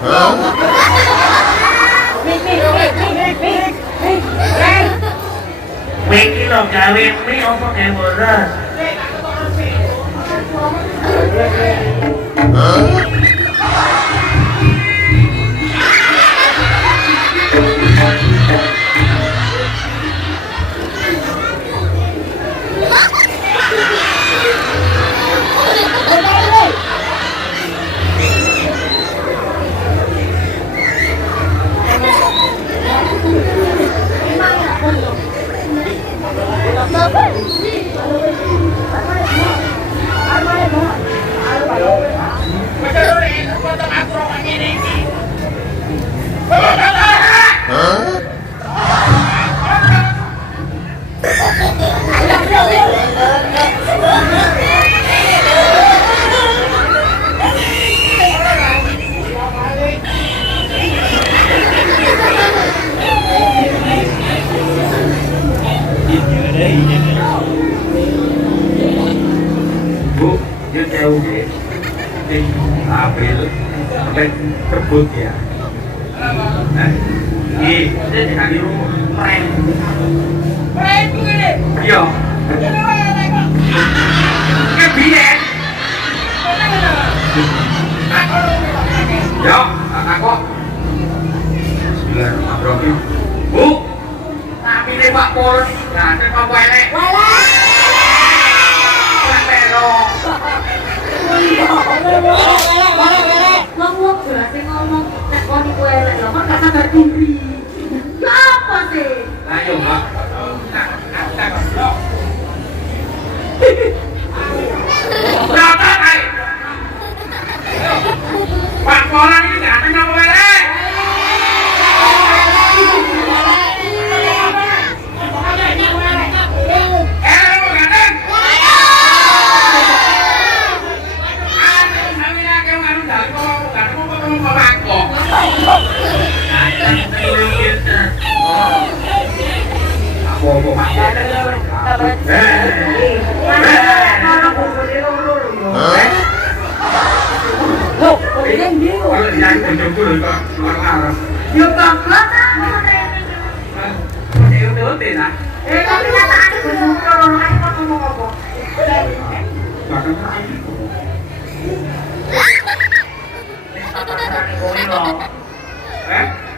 Wiki lo gawe mie apa gawe boros? Bu, dia jauh deh. April sampai kebut ya. Ini jadi rem. Rem begini. Iya. Kebiyen. Yo, aku. Bismillahirrahmanirrahim. Bu, tapi ini Pak Pol, nah, ini Pak Welek. Ngomong jelas ngomong nek kon iku elek lho kok gak sadar diri. Ya apa sih? Ayo, Mbak. Berapa kali? Pak Polan ini gak ada nama welek. Hah?